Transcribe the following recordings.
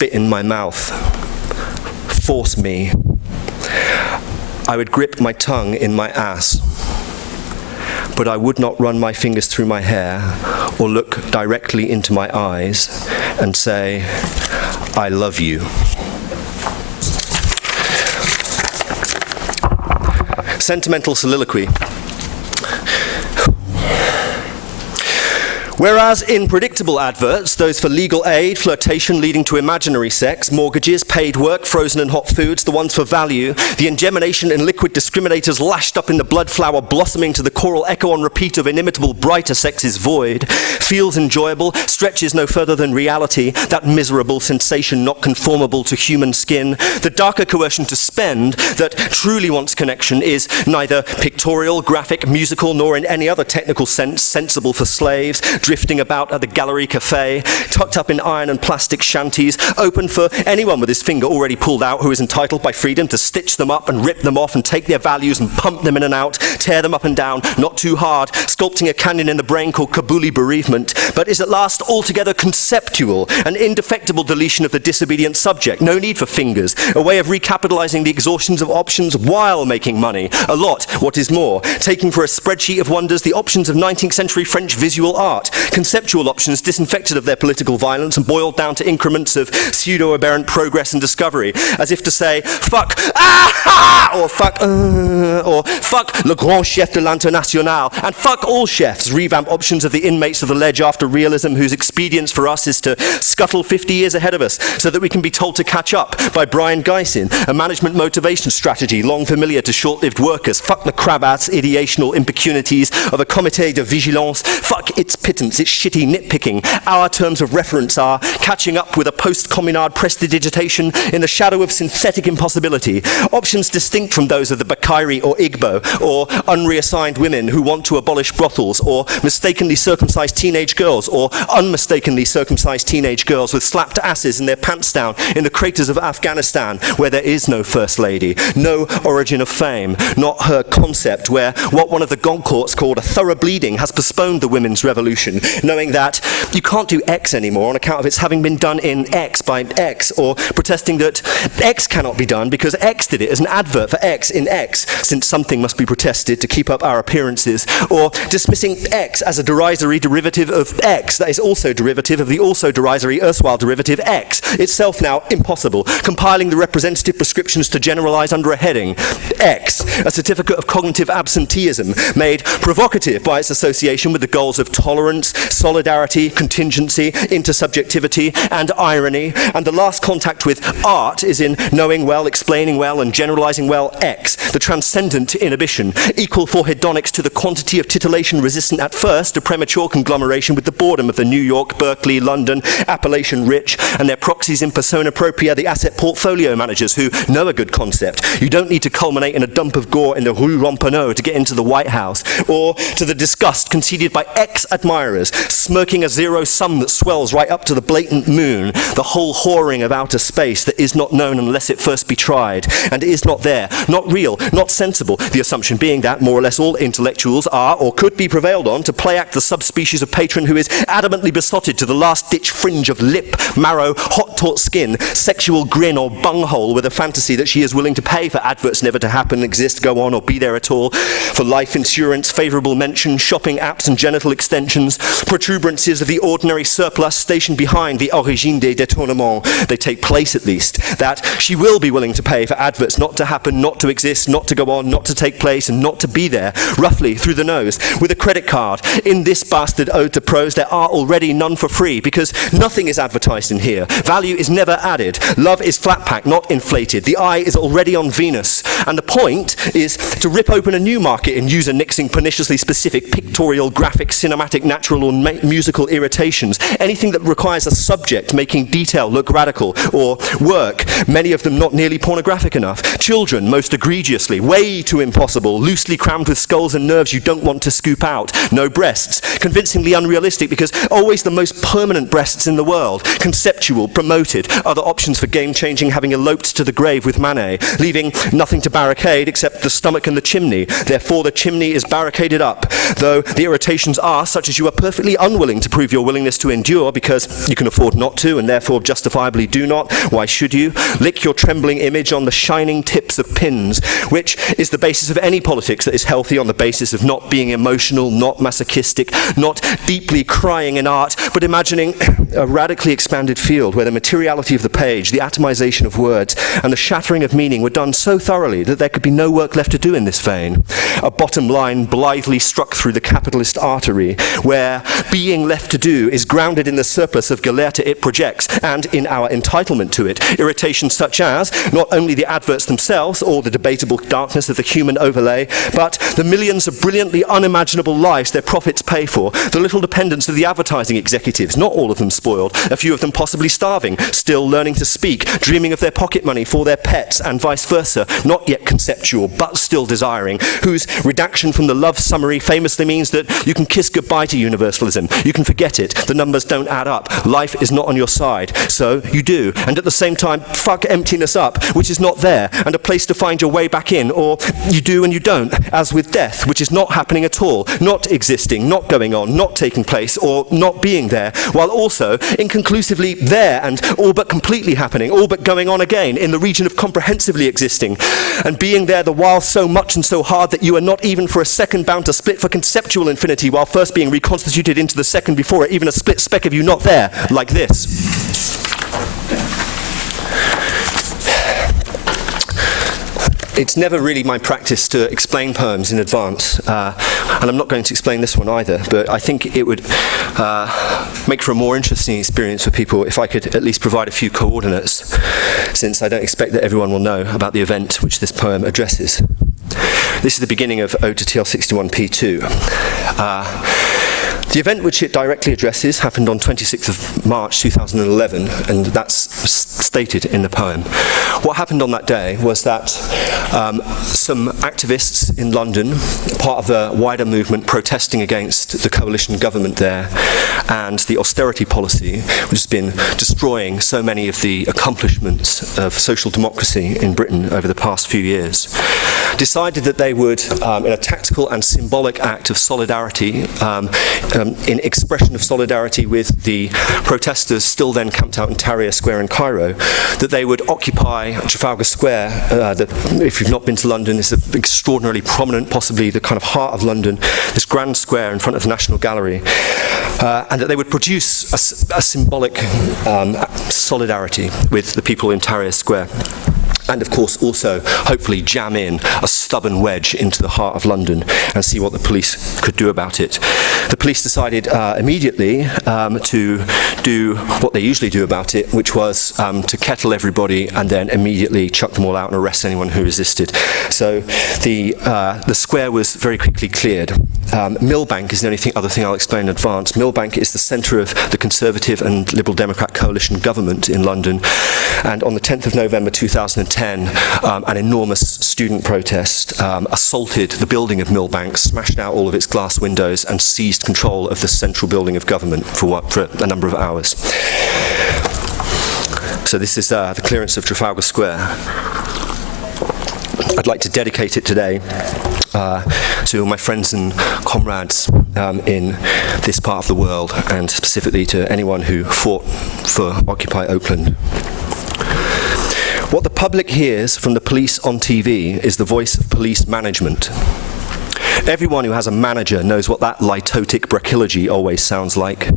spit in my mouth. Force me. I would grip my tongue in my ass. But I would not run my fingers through my hair or look directly into my eyes and say, I love you. Sentimental soliloquy. Whereas in predictable adverts, those for legal aid, flirtation leading to imaginary sex, mortgages, paid work, frozen and hot foods, the ones for value, the ingemination in liquid discriminators lashed up in the blood flower blossoming to the choral echo on repeat of inimitable brighter sex's void, feels enjoyable, stretches no further than reality, that miserable sensation not conformable to human skin, the darker coercion to spend that truly wants connection is neither pictorial, graphic, musical, nor in any other technical sense sensible for slaves, drifting about at the Gallery Cafe, tucked up in iron and plastic shanties, open for anyone with his finger already pulled out who is entitled by freedom to stitch them up and rip them off and take their values and pump them in and out, tear them up and down, not too hard, sculpting a canyon in the brain called Kabuli bereavement, but is at last altogether conceptual, an indefectible deletion of the disobedient subject, no need for fingers, a way of recapitalizing the exhaustions of options while making money, a lot, what is more, taking for a spreadsheet of wonders the options of 19th century French visual art, conceptual options disinfected of their political violence and boiled down to increments of pseudo-aberrant progress and discovery, as if to say, fuck, or fuck le grand chef de l'international, and fuck all chefs, revamp options of the inmates of the ledge after realism whose expedience for us is to scuttle 50 years ahead of us so that we can be told to catch up by Brian Gysin, a management motivation strategy long familiar to short-lived workers, fuck the crab-ass ideational impecunities of a comité de vigilance, fuck its pittance, it's shitty nitpicking. Our terms of reference are catching up with a post-communard prestidigitation in the shadow of synthetic impossibility. Options distinct from those of the Bakari or Igbo, or unreassigned women who want to abolish brothels, or mistakenly circumcised teenage girls, or unmistakenly circumcised teenage girls with slapped asses and their pants down in the craters of Afghanistan, where there is no first lady, no origin of fame, not her concept, where what one of the Goncourts called a thorough bleeding has postponed the women's revolution, knowing that you can't do X anymore on account of its having been done in X by X, or protesting that X cannot be done because X did it as an advert for X in X, since something must be protested to keep up our appearances, or dismissing X as a derisory derivative of X that is also derivative of the also derisory erstwhile derivative X, itself now impossible, compiling the representative prescriptions to generalize under a heading, X, a certificate of cognitive absenteeism, made provocative by its association with the goals of tolerance, solidarity, contingency, intersubjectivity, and irony, and the last contact with art is in knowing well, explaining well, and generalizing well X, the transcendent inhibition, equal for hedonics to the quantity of titillation resistant at first to premature conglomeration with the boredom of the New York, Berkeley, London, Appalachian rich, and their proxies in persona propria, the asset portfolio managers who know a good concept. You don't need to culminate in a dump of gore in the Rue Ramponneau to get into the White House, or to the disgust conceded by ex-admirers, smirking a zero sum that swells right up to the blatant moon, the whole whoring of outer space that is not known unless it first be tried, and is not there, not real, not sensible, the assumption being that more or less all intellectuals are, or could be prevailed on, to play act the subspecies of patron who is adamantly besotted to the last-ditch fringe of lip, marrow, hot-taut skin, sexual grin or bunghole with a fantasy that she is willing to pay for adverts never to happen, exist, go on, or be there at all, for life insurance, favourable mention, shopping apps and genital extensions, protuberances of the ordinary surplus stationed behind the origine des détournements, they take place at least, that she will be willing to pay for adverts not to happen, not to exist, not to go on, not to take place, and not to be there, roughly through the nose, with a credit card. In this bastard ode to prose, there are already none for free, because nothing is advertised in here. Value is never added. Love is flat packed, not inflated. The eye is already on Venus. And the point is to rip open a new market in user nixing perniciously specific pictorial, graphic, cinematic, natural, or musical irritations. Anything that requires a subject making detail look radical, or work, many of them not nearly pornographic enough. Children, most egregiously, way too impossible, loosely crammed with skulls and nerves you don't want to scoop out. No breasts, convincingly unrealistic because always the most permanent breasts in the world. Conceptual, promoted, other options for game-changing having eloped to the grave with Manet, leaving nothing to barricade except the stomach and the chimney. Therefore the chimney is barricaded up, though the irritations are such as you are perfectly unwilling to prove your willingness to endure because you can afford not to and therefore justifiably do not. Why should you? Lick your trembling image on the shining tips of pins, which is the basis of any politics that is healthy, on the basis of not being emotional, not masochistic, not deeply crying in art, but imagining a radically expanded field where the materiality of the page, the atomization of words, and the shattering of meaning were done so thoroughly that there could be no work left to do in this vein. A bottom line blithely struck through the capitalist artery, where being left to do is grounded in the surplus of Gelehrte it projects, and in our entitlement to it, irritations such as not only the adverts themselves or the debatable darkness of the human overlay, but the millions of brilliantly unimaginable lives their profits pay for, the little dependence of the advertising executives, not all of them spoiled, a few of them possibly starving, still learning to speak, dreaming of their pocket money for their pets, and vice versa, not yet conceptual, but still desiring, whose redaction from the love summary famously means that you can kiss goodbye to universalism, you can forget it, the numbers don't add up, life is not on your side, so you do, and at the same time, fuck emptiness up, which is not there, and a place to find your way back in, or you do and you don't, as with death, which is not happening at all, not existing, not going on, not taking place, or not being there, while also inconclusively there and all but completely happening, all but going on again, in the region of comprehensively existing, and being there the while so much and so hard that you are not even for a second bound to split for conceptual infinity, while first being reconstituted into the second before it, even a split speck of you not there, like this. It's never really my practice to explain poems in advance, and I'm not going to explain this one either, but I think it would make for a more interesting experience for people if I could at least provide a few coordinates, since I don't expect that everyone will know about the event which this poem addresses. This is the beginning of Ode to TL61P2. The event which it directly addresses happened on 26th of March 2011, and that's stated in the poem. What happened on that day was that some activists in London, part of the wider movement protesting against the coalition government there and the austerity policy, which has been destroying so many of the accomplishments of social democracy in Britain over the past few years, decided that they would, in a tactical and symbolic act of solidarity, in expression of solidarity with the protesters still then camped out in Tahrir Square in Cairo, that they would occupy Trafalgar Square. If you've not been to London, it's an extraordinarily prominent, possibly the kind of heart of London, this grand square in front of the National Gallery, and that they would produce a symbolic solidarity with the people in Tahrir Square. And of course also, hopefully, jam in a stubborn wedge into the heart of London and see what the police could do about it. The police decided immediately to do what they usually do about it, which was to kettle everybody and then immediately chuck them all out and arrest anyone who resisted. So the square was very quickly cleared. Millbank is the only other thing I'll explain in advance. Millbank is the centre of the Conservative and Liberal Democrat coalition government in London. And on the 10th of November 2010, an enormous student protest assaulted the building of Millbank, smashed out all of its glass windows, and seized control of the central building of government for a number of hours. So this is the clearance of Trafalgar Square. I'd like to dedicate it today to my friends and comrades in this part of the world, and specifically to anyone who fought for Occupy Oakland. What the public hears from the police on TV is the voice of police management. Everyone who has a manager knows what that litotic brachyllogy always sounds like.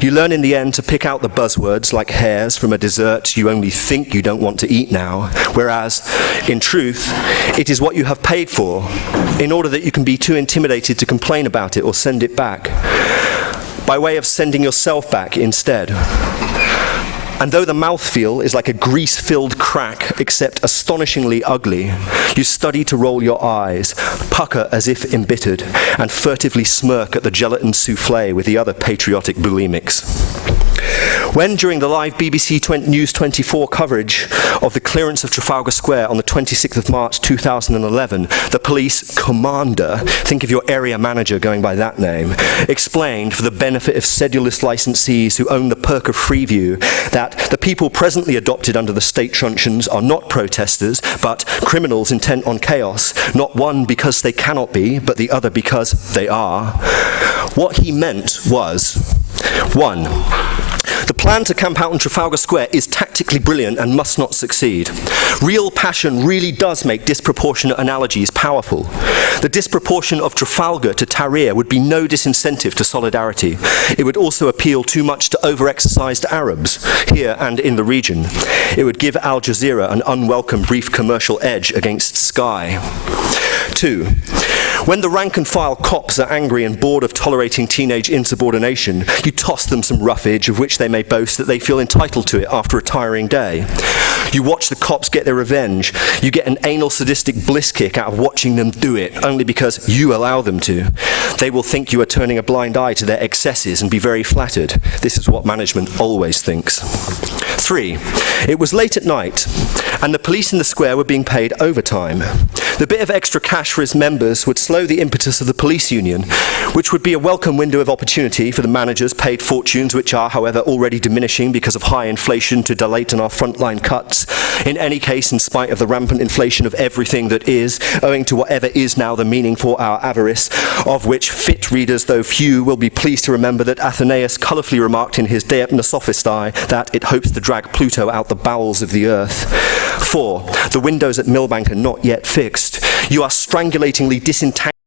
You learn in the end to pick out the buzzwords like hares from a dessert you only think you don't want to eat now, whereas, in truth, it is what you have paid for, in order that you can be too intimidated to complain about it or send it back, by way of sending yourself back instead. And though the mouthfeel is like a grease-filled crack, except astonishingly ugly, you study to roll your eyes, pucker as if embittered, and furtively smirk at the gelatin soufflé with the other patriotic bulimics. When, during the live BBC News 24 coverage of the clearance of Trafalgar Square on the 26th of March 2011, the police commander, think of your area manager going by that name, explained for the benefit of sedulous licensees who own the perk of Freeview that the people presently adopted under the state truncheons are not protesters, but criminals intent on chaos, not one because they cannot be, but the other because they are. What he meant was, 1. The plan to camp out in Trafalgar Square is tactically brilliant and must not succeed. Real passion really does make disproportionate analogies powerful. The disproportion of Trafalgar to Tahrir would be no disincentive to solidarity. It would also appeal too much to over-exercised Arabs here and in the region. It would give Al Jazeera an unwelcome brief commercial edge against Sky. 2. When the rank-and-file cops are angry and bored of tolerating teenage insubordination, you toss them some roughage of which they may boast that they feel entitled to it after a tiring day. You watch the cops get their revenge. You get an anal sadistic bliss kick out of watching them do it, only because you allow them to. They will think you are turning a blind eye to their excesses and be very flattered. This is what management always thinks. 3. It was late at night, and the police in the square were being paid overtime. The bit of extra cash for its members would slow the impetus of the police union, which would be a welcome window of opportunity for the managers' paid fortunes, which are, however, already diminishing because of high inflation, to dilate on our frontline cuts. In any case, in spite of the rampant inflation of everything that is, owing to whatever is now the meaning for our avarice, of which fit readers, though few, will be pleased to remember that Athenaeus colourfully remarked in his De Sophistae that it hopes to drag Pluto out the bowels of the earth. 4. The windows at Millbank are not yet fixed. You are strangulatingly disentangling